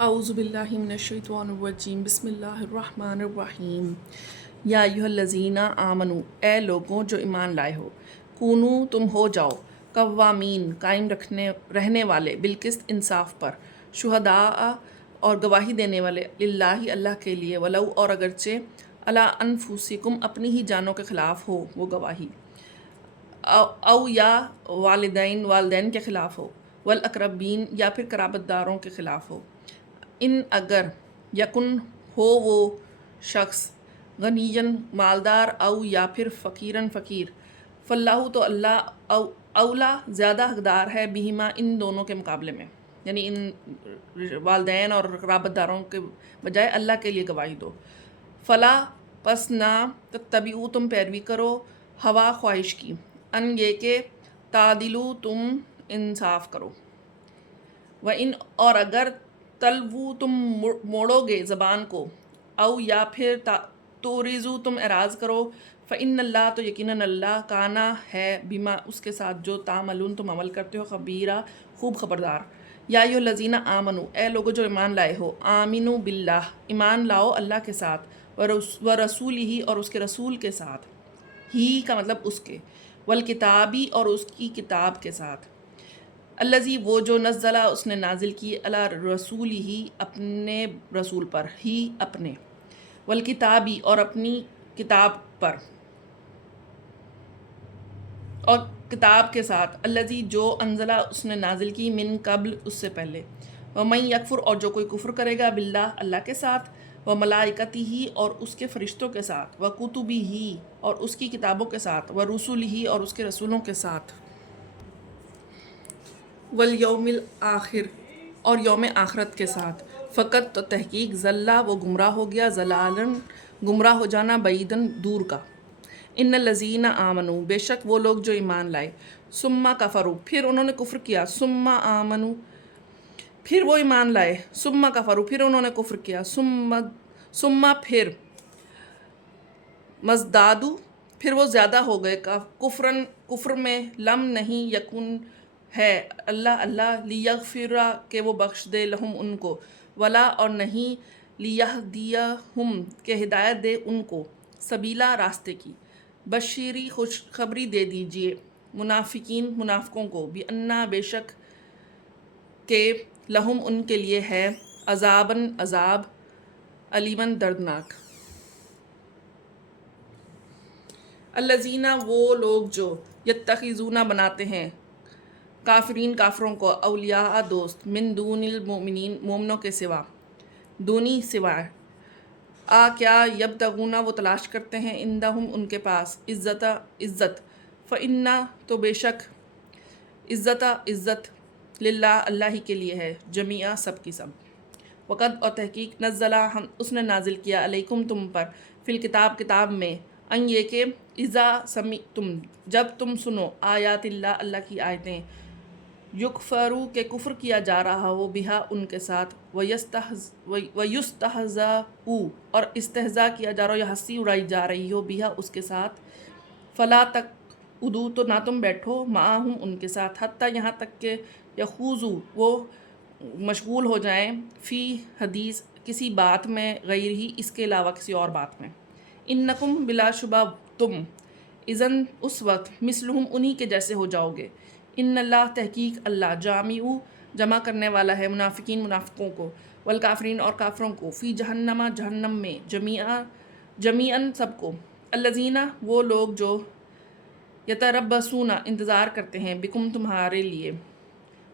اعوذ باللہ من الشیطان الرجیم بسم اللہ الرحمن الرحیم یا ایھا الذین آمنو، اے لوگوں جو ایمان لائے ہو، کونو تم ہو جاؤ قوامین قائم رہنے والے بالقسط انصاف پر، شہداء اور گواہی دینے والے للہ اللہ کے لیے، ولو اور اگرچہ علی انفسکم اپنی ہی جانوں کے خلاف ہو وہ گواہی، او یا والدین کے خلاف ہو، والاقربین یا پھر قرابت داروں کے خلاف ہو، ان اگر یکن ہو وہ شخص غنیًا مالدار، او یا پھر فقیراً فقیر، فاللہ تو اللہ اولا زیادہ حقدار ہے بہما ان دونوں کے مقابلے میں، یعنی ان والدین اور قرابت داروں کے بجائے اللہ کے لیے گواہی دو۔ فلا پس نہ تتبعوا تم پیروی کرو ہوا خواہش کی، ان یہ کہ تعدلوا تم انصاف کرو، وَإِنْ اور اگر تلوو تم موڑو گے زبان کو، او یا پھر توریزو تم اعراض کرو، فإن اللہ تو یقیناً اللہ کانا ہے بما اس کے ساتھ جو تعملون تم عمل کرتے ہو خبیرہ خوب خبردار۔ یا ایھا الذین آمنو، اے لوگو جو ایمان لائے ہو، آمنو باللہ ایمان لاؤ اللہ کے ساتھ، ورسولہ اور اس کے رسول کے ساتھ، ہی کا مطلب اس کے، والکتابی اور اس کی کتاب کے ساتھ، الذی وہ جو نزلہ اس نے نازل کی علی رسول ہی اپنے رسول پر، ہی اپنے، والکتابی اور اپنی کتاب پر، اور کتاب کے ساتھ، الذی جو انزلہ اس نے نازل کی من قبل اس سے پہلے، ومن یکفر اور جو کوئی کفر کرے گا باللہ اللہ کے ساتھ، وملائکتہ اور اس کے فرشتوں کے ساتھ، وکتبہ اور اس کی کتابوں کے ساتھ، ورسلہ اور اس کے رسولوں کے ساتھ، والیوم الآخر اور یوم آخرت کے ساتھ، فقط تو تحقیق ضلع وہ گمراہ ہو گیا، ضلالًا گمراہ ہو جانا، بعیداً دور کا۔ ان الذین آمنوا بے شک وہ لوگ جو ایمان لائے، ثم کفروا پھر انہوں نے کفر کیا، ثم آمنوا پھر وہ ایمان لائے، ثم کفروا پھر انہوں نے کفر کیا، ثم پھر مزدادوا پھر وہ زیادہ ہو گئے، کفراً کفر میں، لم نہیں یکن ہے اللہ لیغفر کہ وہ بخش دے لہم ان کو، ولا اور نہیں لیہدیہم کہ ہدایت دے ان کو، سبیلا راستے کی، بشیری خوشخبری دے دیجئے منافقین منافقوں کو، بِأَنَّ بے شک کہ لہم ان کے لیے ہے عذاباً عذاب، علیماً دردناک۔ الذین وہ لوگ جو یتخذون بناتے ہیں کافرین کافروں کو، اولیاء دوست، من دون المؤمنین مومنوں کے سوا، دونی سوائے، کیا یبتغون وہ تلاش کرتے ہیں عندہم ان کے پاس، عزت، فإن تو بے شک عزت للہ اللہ ہی کے لیے ہے، جمیعا سب کی سب، وقد اور تحقیق نزلہ اس نے نازل کیا علیکم تم پر، فی الکتاب کتاب میں، ان یہ کہ اذا سمعتم جب تم سنو آیات اللہ اللہ کی آیتیں، یکفروا کہ کفر کیا جا رہا ہو بہا ان کے ساتھ، ویستہزأ اور استہزاء کیا جا رہا ہو یا ہنسی اڑائی جا رہی ہو بہا اس کے ساتھ، فلا تقعدوا تو نہ تم بیٹھو معہم ان کے ساتھ، حتیٰ یہاں تک کہ یخوضوا وہ مشغول ہو جائیں، فی حدیث کسی بات میں، غیر ہی اس کے علاوہ کسی اور بات میں، انکم بلا شبہ تم، اذن اس وقت، مثلہم انہی کے جیسے ہو جاؤ گے، ان اللہ تحقیق اللہ جامع جمع کرنے والا ہے منافقین منافقوں کو، والکافرین اور کافروں کو، فی جہنم جہنم میں، جمیعاً سب کو، الذین وہ لوگ جو یتربصون انتظار کرتے ہیں بکم تمہارے لیے،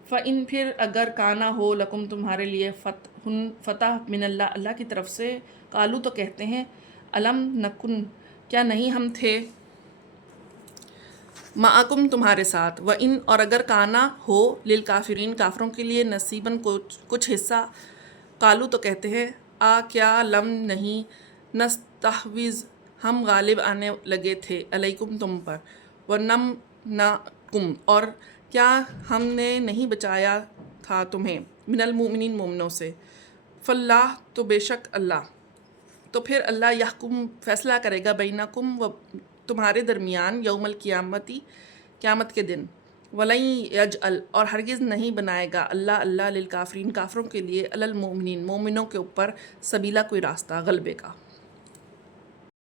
فإن پھر اگر کانا ہو لکم تمہارے لیے فتح من اللہ اللہ کی طرف سے، قالو تو کہتے ہیں، الم نکن کیا نہیں ہم تھے، معکم تمہارے ساتھ، وإن اور اگر کانا ہو للکافرین کافروں کے لیے نصیباً کچھ حصہ، قالو تو کہتے ہیں، کیا لم نہیں نستحوذ ہم غالب آنے لگے تھے علیکم تم پر، ونمنعکم اور کیا ہم نے نہیں بچایا تھا تمہیں، من المؤمنین مومنوں سے، فاللہ تو بے شک اللہ، تو پھر اللہ یحکم فیصلہ کرے گا بینکم تمہارے درمیان، یوم القیامتی قیامت کے دن، وَلَن یجعل اور ہرگز نہیں بنائے گا اللہ للکافرین کافروں کے لیے علی المؤمنین مومنوں کے اوپر سبیلا کوئی راستہ غلبے کا۔